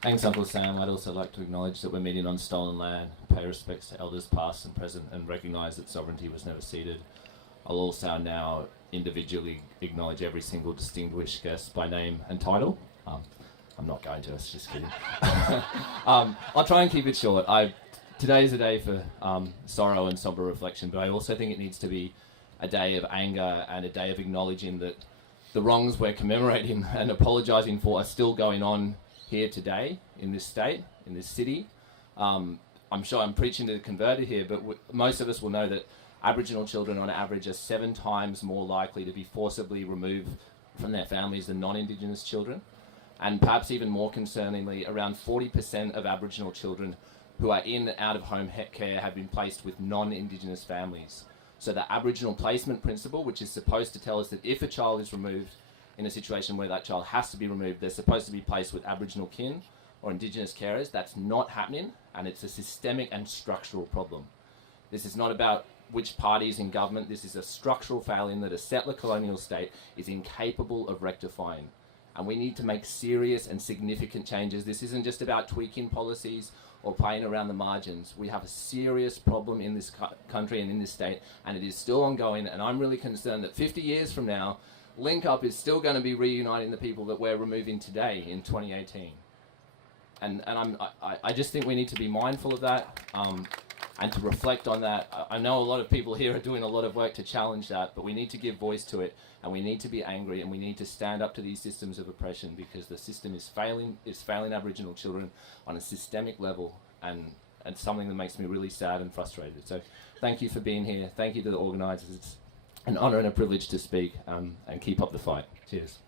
Thanks, Uncle Sam. I'd also like to acknowledge that we're meeting on stolen land, pay respects to elders past and present, and recognise that sovereignty was never ceded. I'll also now individually acknowledge every single distinguished guest by name and title. I'm not going to, it's just kidding. I'll try and keep it short. Today is a day for sorrow and sombre reflection, but I also think it needs to be a day of anger and a day of acknowledging that the wrongs we're commemorating and apologising for are still going on here today in this state, in this city. I'm sure I'm preaching to the converted here, but most of us will know that Aboriginal children on average are 7 times more likely to be forcibly removed from their families than non-indigenous children. And perhaps even more concerningly, around 40% of Aboriginal children who are in out-of-home care have been placed with non-indigenous families. So the Aboriginal placement principle, which is supposed to tell us that if a child is removed in a situation where that child has to be removed, they're supposed to be placed with Aboriginal kin or Indigenous carers. That's not happening, and it's a systemic and structural problem. This is not about which party is in government. This is a structural failing that a settler colonial state is incapable of rectifying. And we need to make serious and significant changes. This isn't just about tweaking policies or playing around the margins. We have a serious problem in this country and in this state, and it is still ongoing. And I'm really concerned that 50 years from now, Link Up is still going to be reuniting the people that we're removing today in 2018. And I just think we need to be mindful of that and to reflect on that. I know a lot of people here are doing a lot of work to challenge that, but we need to give voice to it, and we need to be angry, and we need to stand up to these systems of oppression, because the system is failing Aboriginal children on a systemic level, and something that makes me really sad and frustrated. So thank you for being here. Thank you to the organisers. It's an honour and a privilege to speak, and keep up the fight. Cheers.